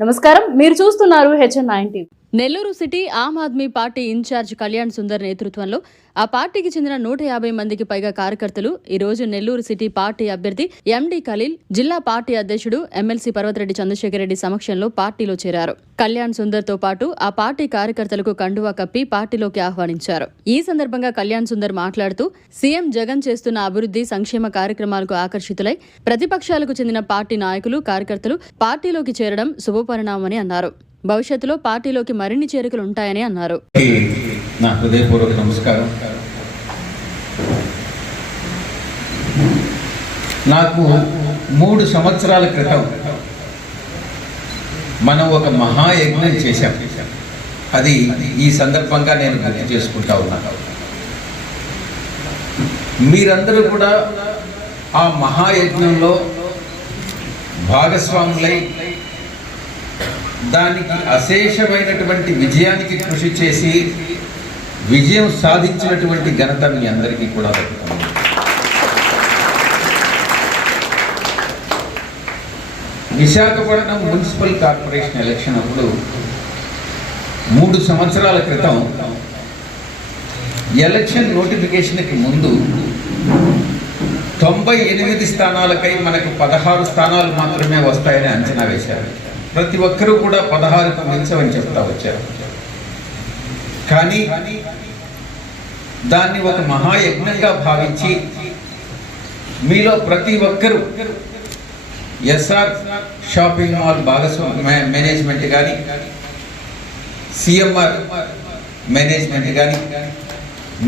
నమస్కారం, మీరు చూస్తున్నారు HN9 TV. Nellore city Aam Aadmi party incharge Kalyan Sundar నేతృత్వంలో ఆ పార్టీకి చెందిన 150 మందికి పైగా కార్యకర్తలు ఈ రోజు నెల్లూరు సిటీ పార్టీ అభ్యర్థి ఎండి ఖలీల్, జిల్లా పార్టీ అధ్యక్షుడు ఎమ్మెల్సీ పర్వతరెడ్డి చంద్రశేఖర్ రెడ్డి సమక్షంలో పార్టీలో చేరారు. కళ్యాణ్ సుందర్ తో పాటు ఆ పార్టీ కార్యకర్తలకు కండువా కప్పి పార్టీలోకి ఆహ్వానించారు. ఈ సందర్భంగా కళ్యాణ్ సుందర్ మాట్లాడుతూ సీఎం జగన్ చేస్తున్న అభివృద్ధి సంక్షేమ కార్యక్రమాలకు ఆకర్షితులై ప్రతిపక్షాలకు చెందిన పార్టీ నాయకులు కార్యకర్తలు పార్టీలోకి చేరడం శుభపరిణామని అన్నారు. భవిష్యత్తులో పార్టీలోకి మరిన్ని చేరికలు ఉంటాయని అన్నారు. నా హృదయపూర్వక నమస్కారం. నాకు 3 సంవత్సరాల క్రితం మనం ఒక మహాయజ్ఞం చేశాం. అది ఈ సందర్భంగా నేను గుర్తు చేసుకుంటా ఉన్నాను. మీరందరూ కూడా ఆ మహాయజ్ఞంలో భాగస్వాములై దానికి అశేషమైనటువంటి విజయానికి కృషి చేసి విజయం సాధించినటువంటి ఘనత మీ అందరికీ కూడా దక్కుతుంది. విశాఖపట్నం మున్సిపల్ కార్పొరేషన్ ఎలక్షన్ అప్పుడు 3 సంవత్సరాల క్రితం ఎలక్షన్ నోటిఫికేషన్కి ముందు 98 స్థానాలకై మనకు 16 స్థానాలు మాత్రమే వస్తాయని అంచనా వేశారు. ప్రతి ఒక్కరూ కూడా 16కు మించవని చెప్తా వచ్చారు. కానీ దాన్ని ఒక మహాయజ్ఞంగా భావించి మీలో ప్రతి ఒక్కరూ ఎస్ఆర్ షాపింగ్ మాల్ మేనేజ్మెంట్ కానీ, సిఎంఆర్ మేనేజ్మెంట్ కానీ,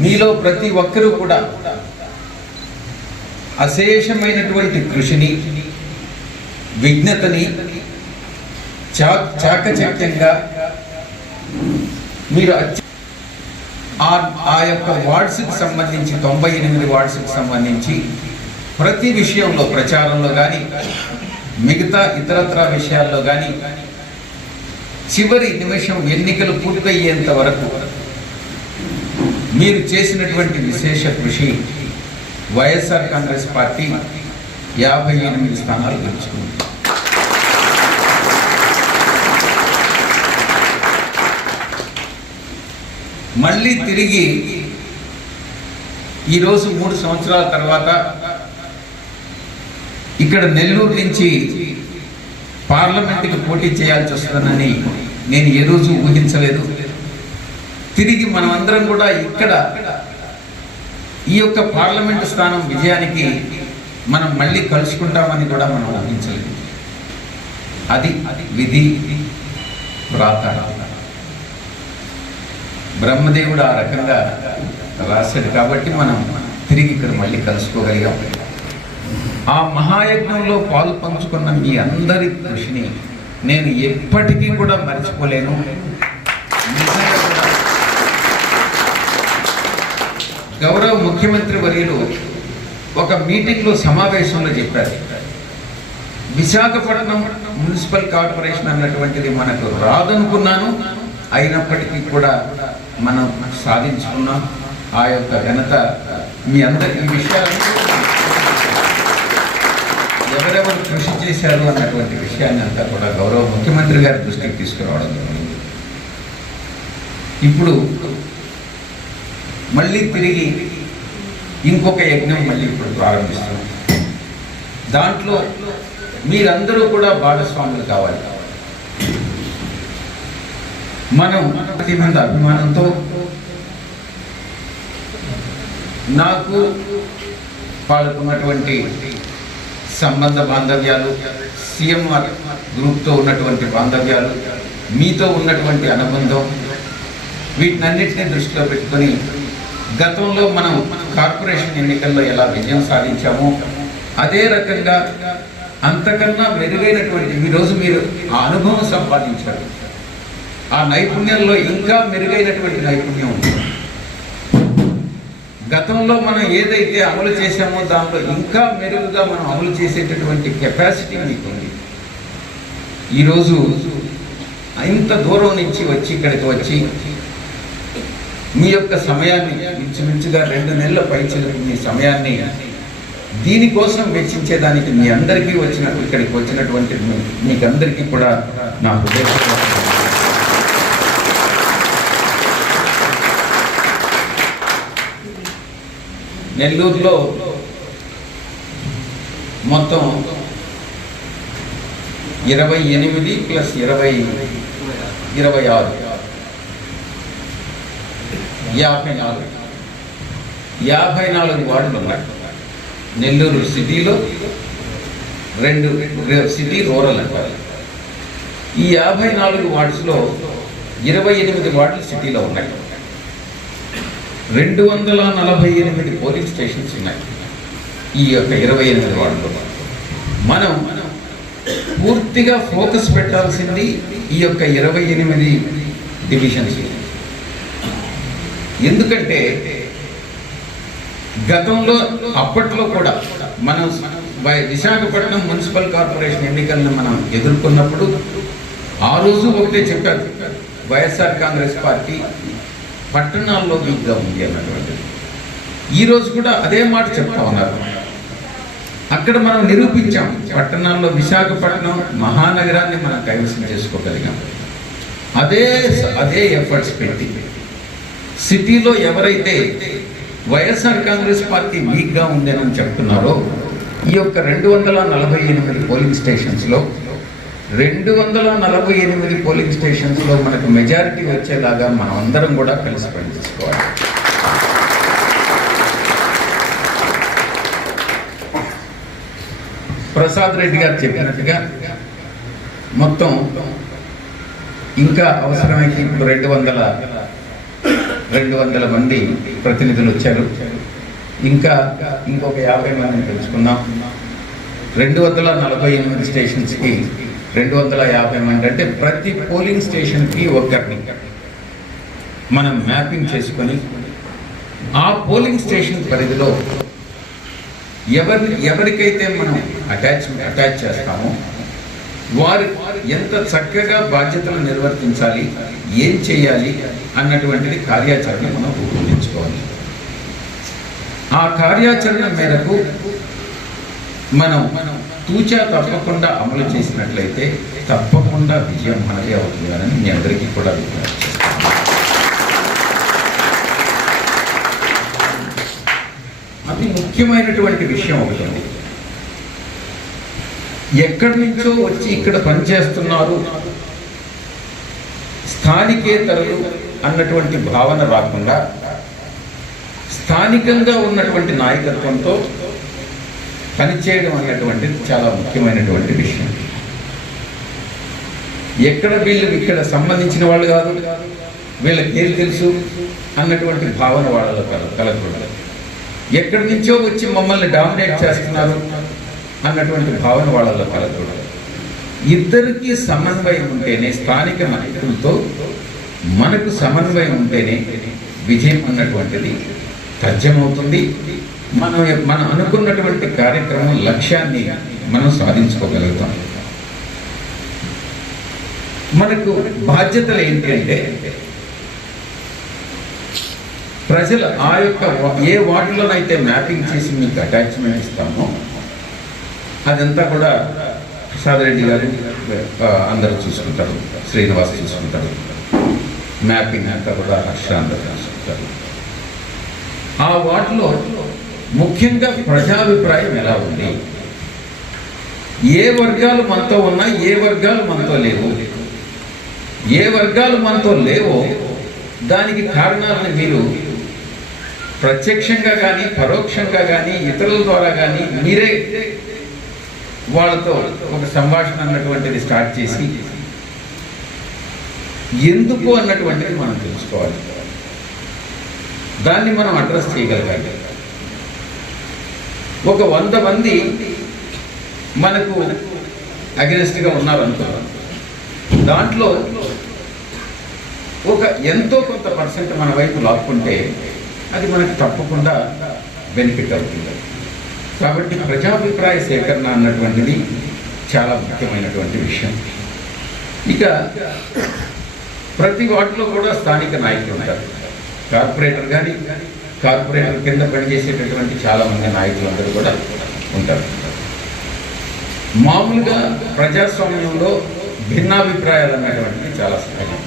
మీలో ప్రతి ఒక్కరూ కూడా అశేషమైనటువంటి కృషిని, విజ్ఞతని చాకచక్యంగా మీరు ఆ యొక్క వార్డ్స్కి సంబంధించి 98 వార్డ్స్కి సంబంధించి ప్రతి విషయంలో, ప్రచారంలో కానీ, మిగతా ఇతరత్ర విషయాల్లో కానీ చివరి నిమిషం ఎన్నికలు పూర్తయ్యేంత వరకు మీరు చేసినటువంటి విశేష కృషి వైఎస్ఆర్ కాంగ్రెస్ పార్టీ 58 స్థానాలు గెలుచుకుంది. మళ్ళీ తిరిగి ఈరోజు 3 సంవత్సరాల తర్వాత ఇక్కడ నెల్లూరు నుంచి పార్లమెంట్కి పోటీ చేయాల్సి వస్తుందని నేను ఏ రోజు ఊహించలేదు. తిరిగి మనమందరం కూడా ఇక్కడ ఈ యొక్క పార్లమెంటు స్థానం విజయానికి మనం మళ్ళీ కలుసుకుంటామని కూడా మనం ఊహించలేదు. అది విధి వ్రాత. బ్రహ్మదేవుడు ఆ రకంగా రాశాడు కాబట్టి మనం తిరిగి ఇక్కడ మళ్ళీ కలుసుకోగలిగాం. ఆ మహాయజ్ఞంలో పాలు పంచుకున్న మీ అందరి కృషిని నేను ఎప్పటికీ కూడా మర్చిపోలేను. గౌరవ ముఖ్యమంత్రి వర్యులు ఒక మీటింగ్లో సమావేశంలో చెప్పారు, విశాఖపట్నం మున్సిపల్ కార్పొరేషన్ అన్నటువంటిది మనకు రాదనుకున్నాను, అయినప్పటికీ కూడా మనం సాధించుకున్నాం. ఆ యొక్క ఘనత మీ అందరి ఈ విషయాలను ఎవరెవరు కృషి చేశారు అన్నటువంటి విషయాన్ని అంతా కూడా గౌరవ ముఖ్యమంత్రి గారి దృష్టికి తీసుకురావడం జరిగింది. ఇప్పుడు మళ్ళీ తిరిగి ఇంకొక యజ్ఞం మళ్ళీ ఇప్పుడు ప్రారంభిస్తున్నాం. దాంట్లో మీరందరూ కూడా భాగస్వాములు కావాలి. మనం ప్రతి మంది అభిమానంతో నాకు పాల్గొన్నటువంటి సంబంధ బాంధవ్యాలు, సిఎంఆర్ గ్రూప్తో ఉన్నటువంటి బాంధవ్యాలు, మీతో ఉన్నటువంటి అనుబంధం, వీటినన్నిటినీ దృష్టిలో పెట్టుకొని గతంలో మనం కార్పొరేషన్ ఎన్నికల్లో ఎలా విజయం సాధించామో అదే రకంగా అంతకన్నా మెరుగైనటువంటి ఈరోజు మీరు ఆ అనుభవం సంపాదించారు. ఆ నైపుణ్యంలో ఇంకా మెరుగైనటువంటి నైపుణ్యం ఉంది. గతంలో మనం ఏదైతే అమలు చేశామో దాంట్లో ఇంకా మెరుగుగా మనం అమలు చేసేటటువంటి కెపాసిటీ మీకు ఉంది. ఈరోజు ఇంత దూరం నుంచి వచ్చి ఇక్కడికి వచ్చి మీ యొక్క సమయాన్ని ఇంచుమించుగా 2 నెలల పైచిలకు మీ సమయాన్ని దీనికోసం వెచ్చించేదానికి మీ అందరికీ ఇక్కడికి వచ్చినటువంటి మీకందరికీ కూడా నా హృదయపూర్వక నెల్లూరులో మొత్తం 28 ప్లస్ 20 26 54 వార్డులు ఉన్నాయి. నెల్లూరు సిటీలో 2 సిటీ రూరల్ అంటారు. ఈ 54 వార్డ్స్లో 28 వార్డులు సిటీలో ఉన్నాయి. 248 పోలింగ్ స్టేషన్స్ ఉన్నాయి ఈ యొక్క 28 వార్డులో. మనం పూర్తిగా ఫోకస్ పెట్టాల్సింది ఈ యొక్క 28 డివిజన్స్. ఎందుకంటే గతంలో అప్పట్లో కూడా మనం విశాఖపట్నం మున్సిపల్ కార్పొరేషన్ ఎన్నికలను మనం ఎదుర్కొన్నప్పుడు ఆ రోజు ఒకటే చెప్పారు, వైఎస్ఆర్ కాంగ్రెస్ పార్టీ పట్టణాల్లో వీక్గా ఉంది అన్నటువంటిది. ఈరోజు కూడా అదే మాట చెప్తా ఉన్నారు. అక్కడ మనం నిరూపించాం, పట్టణాల్లో విశాఖపట్నం మహానగరాన్ని మనం కైవసం చేసుకోగలిగాం. అదే ఎఫర్ట్స్ పెట్టి సిటీలో ఎవరైతే వైఎస్ఆర్ కాంగ్రెస్ పార్టీ వీక్గా ఉందని చెప్తున్నారో ఈ యొక్క 248 పోలింగ్ స్టేషన్స్లో 248 పోలింగ్ స్టేషన్స్లో మనకు మెజారిటీ వచ్చేలాగా మనం అందరం కూడా కలిసి పనిచేసుకోవాలి. ప్రసాద్ రెడ్డి గారు చెప్పినట్టుగా మొత్తం ఇంకా అవసరమైతే ఇప్పుడు 200 మంది ప్రతినిధులు వచ్చారు. ఇంకొక 50 మందిని పెంచుకున్నాం. 248 స్టేషన్స్కి 250 మంది అంటే ప్రతి పోలింగ్ స్టేషన్కి ఒకరిని మనం మ్యాపింగ్ చేసుకొని ఆ పోలింగ్ స్టేషన్ పరిధిలో ఎవరికైతే మనం అటాచ్ చేస్తామో వారు ఎంత చక్కగా బాధ్యతలు నిర్వర్తించాలి, ఏం చేయాలి అన్నటువంటిది కార్యాచరణ మనం రూపొందించుకోవాలి. ఆ కార్యాచరణ మేరకు మనం తూచా తప్పకుండా అమలు చేసినట్లయితే తప్పకుండా విజయం మనదే అవుతుందని మీ అందరికీ కూడా విజ్ఞప్తి చేస్తాను. అతి ముఖ్యమైనటువంటి విషయం ఒకటి, ఎక్కడి నుంచో వచ్చి ఇక్కడ పనిచేస్తున్నారు స్థానికేతరులు అన్నటువంటి భావన రాకుండా స్థానికంగా ఉన్నటువంటి నాయకత్వంతో పనిచేయడం అన్నటువంటిది చాలా ముఖ్యమైనటువంటి విషయం. వీళ్ళు ఇక్కడ సంబంధించిన వాళ్ళు కాదు, వీళ్ళకి ఏం తెలుసు అన్నటువంటి భావన వాళ్ళలో కలగకూడదు. ఎక్కడి నుంచో వచ్చి మమ్మల్ని డామినేట్ చేస్తున్నారు అన్నటువంటి భావన వాళ్ళలో కలగకూడదు. ఇద్దరికీ సమన్వయం ఉంటేనే, స్థానిక నాయకులతో మనకు సమన్వయం ఉంటేనే విజయం అన్నటువంటిది తథ్యమవుతుంది. మనం అనుకున్నటువంటి కార్యక్రమం లక్ష్యాన్ని మనం సాధించుకోగలుగుతాం. మనకు బాధ్యతలు ఏంటి అంటే ప్రజలు ఆ యొక్క ఏ వార్డులోనైతే మ్యాపింగ్ చేసి మీకు అటాచ్మెంట్ ఇస్తామో అదంతా కూడా ప్రసాద్ రెడ్డి గారు అందరూ చూసుకుంటారు, శ్రీనివాస్ చూసుకుంటారు, మ్యాపింగ్ అంతా కూడా హర్ష అందరూ చూసుకుంటారు. ఆ వార్డులో ముఖ్యంగా ప్రజాభిప్రాయం ఎలా ఉంది, ఏ వర్గాలు మనతో ఉన్నా ఏ వర్గాలు మనతో లేవు, ఏ వర్గాలు మనతో లేవో దానికి కారణాలను మీరు ప్రత్యక్షంగా కానీ పరోక్షంగా కానీ ఇతరుల ద్వారా కానీ మీరే వాళ్ళతో ఒక సంభాషణ అన్నటువంటిది స్టార్ట్ చేసి ఎందుకు అన్నటువంటిది మనం తెలుసుకోవాలి, దాన్ని మనం అడ్రస్ చేయగలగాలి. ఒక 100 మంది మనకు అగెనిస్ట్గా ఉన్నారు అనుకున్నాం, దాంట్లో ఒక ఎంతో కొంత పర్సెంట్ మన వైపు లాక్కుంటే అది మనకు తప్పకుండా బెనిఫిట్ అవుతుంది. కాబట్టి ప్రజాభిప్రాయ సేకరణ అన్నటువంటిది చాలా ముఖ్యమైనటువంటి విషయం. ఇక ప్రతి వార్డులో కూడా స్థానిక నాయకులు ఉంటారు. కార్పొరేటర్ కానీ కార్పొరేటర్ కింద పనిచేసేటటువంటి చాలామంది నాయకులందరూ కూడా ఉంటారు. మామూలుగా ప్రజాస్వామ్యంలో భిన్నాభిప్రాయాలు అనేటువంటివి చాలా సహజం.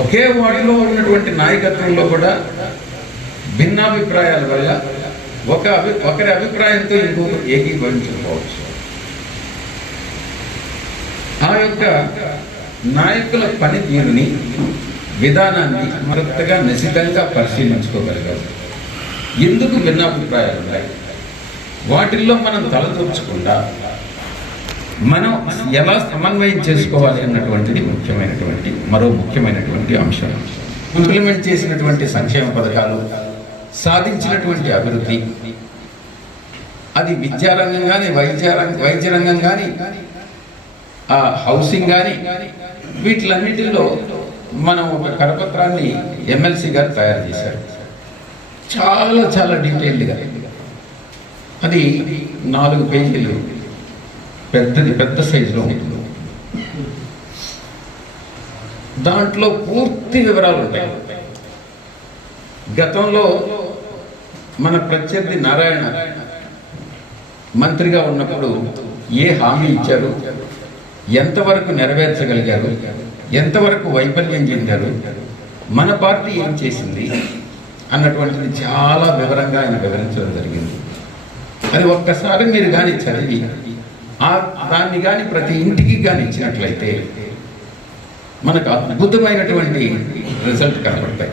ఒకే వాటిలో ఉన్నటువంటి నాయకత్వంలో కూడా భిన్నాభిప్రాయాల వల్ల ఒకరి అభిప్రాయంతో ఇంకొకరు ఏకీభవించకపోవచ్చు. ఆ యొక్క నాయకుల పనితీరుని, విధానాన్ని మరింతగా నిశితంగా పరిశీలించుకోగలగాలి. ఎందుకు భిన్నాభిప్రాయాలు ఉన్నాయి, వాటిల్లో మనం తలదూర్చకుండా మనం ఎలా సమన్వయం చేసుకోవాలి అన్నటువంటిది మరో ముఖ్యమైనటువంటి అంశం. ఇంప్లిమెంట్ చేసినటువంటి సంక్షేమ పథకాలు, సాధించినటువంటి అభివృద్ధి, అది విద్యారంగం కానీ, వైద్య రంగం కానీ, హౌసింగ్ కానీ, వీటిలన్నిటిలో మనం ఒక కరపత్రాన్ని ఎమ్మెల్సీ గారు తయారు చేశారు. చాలా చాలా డీటెయిల్డ్గా, అది 4 పేజీలు పెద్ద సైజులో ఉంటుంది. దాంట్లో పూర్తి వివరాలు ఉంటాయి. గతంలో మన ప్రత్యర్థి నారాయణ మంత్రిగా ఉన్నప్పుడు ఏ హామీ ఇచ్చారు, ఎంతవరకు నెరవేర్చగలిగారు, ఎంతవరకు వైఫల్యం చెందారు, మన పార్టీ ఏం చేసింది అన్నటువంటిది చాలా వివరంగా ఆయన వివరించడం జరిగింది. అది ఒక్కసారి మీరు కానీ చదివి దాన్ని కానీ ప్రతి ఇంటికి కానీ ఇచ్చినట్లయితే మనకు అద్భుతమైనటువంటి రిజల్ట్ కనపడతాయి,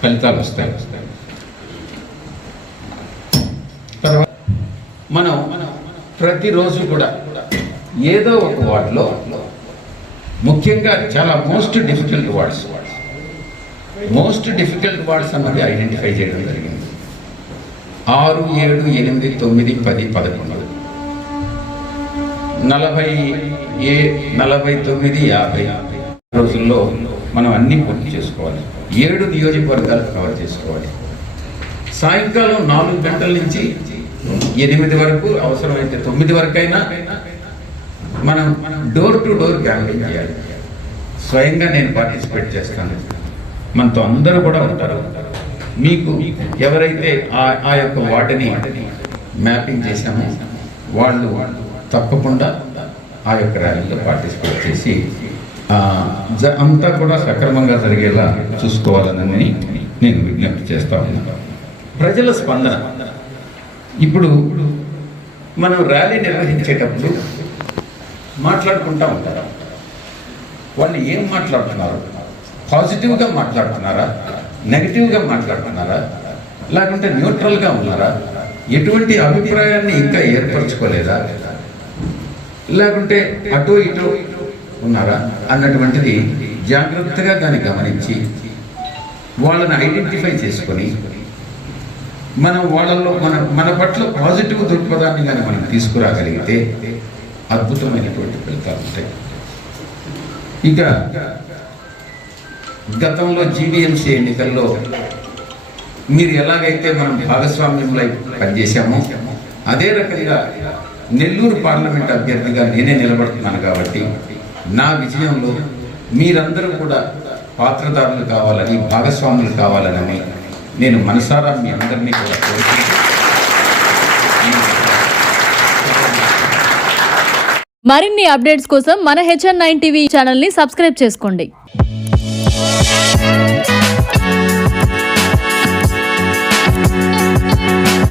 ఫలితాలు వస్తాయి. తర్వాత మనం ప్రతిరోజు కూడా ఏదో ఒక వార్డులో, ముఖ్యంగా చాలా మోస్ట్ డిఫికల్ట్ వార్డ్స్ అన్నది ఐడెంటిఫై చేయడం జరిగింది. 6, 7, 8, 9, 10, 11, 49, 50 రోజుల్లో మనం అన్నీ పూర్తి చేసుకోవాలి. 7 నియోజకవర్గాలు కవర్ చేసుకోవాలి. సాయంకాలం 4 గంటల నుంచి 8 వరకు, అవసరమైతే 9 వరకైనా మనం డోర్ టు డోర్ క్యాంపెయిన్ చేయాలి. స్వయంగా నేను పార్టిసిపేట్ చేస్తాను, మనతో అందరూ కూడా ఉంటారు. మీకు ఎవరైతే ఆ యొక్క వాటిని మ్యాపింగ్ చేశామో వాళ్ళు తప్పకుండా ఆ యొక్క ర్యాలీలో పార్టిసిపేట్ చేసి అంతా కూడా సక్రమంగా జరిగేలా చూసుకోవాలని నేను విజ్ఞప్తి చేస్తా ఉన్నాను. ప్రజల స్పందన, ఇప్పుడు మనం ర్యాలీ నిర్వహించేటప్పుడు మాట్లాడుకుంటూ ఉంటారు. వాళ్ళు ఏం మాట్లాడుతున్నారు, పాజిటివ్గా మాట్లాడుతున్నారా, నెగిటివ్గా మాట్లాడుతున్నారా, లేకుంటే న్యూట్రల్గా ఉన్నారా, ఎటువంటి అభిప్రాయాన్ని ఇంకా ఏర్పరచుకోలేదా, లేకుంటే అటు ఇటు ఉన్నారా అన్నటువంటిది జాగ్రత్తగా దాన్ని గమనించి వాళ్ళని ఐడెంటిఫై చేసుకొని మనం వాళ్ళల్లో మన పట్ల పాజిటివ్ దృక్పథాన్ని కానీ మనం తీసుకురాగలిగితే అద్భుతమైనటువంటి ఫలితాలు ఉంటాయి. ఇక గతంలో జీవీఎంసీ ఎన్నికల్లో మీరు ఎలాగైతే మనం భాగస్వామ్యంలో పనిచేశామో అదే రకంగా నెల్లూరు పార్లమెంట్ అభ్యర్థిగా నేనే నిలబడుతున్నాను. కాబట్టి నా విజయంలో మీరందరూ కూడా పాత్రదారులు కావాలని, భాగస్వాములు కావాలని నేను మనసారా మీ అందరినీ కూడా కోరుకుంటున్నాను. మరిన్ని అప్డేట్స్ కోసం మన HN9 టీవీ ఛానల్ని సబ్స్క్రైబ్ చేసుకోండి.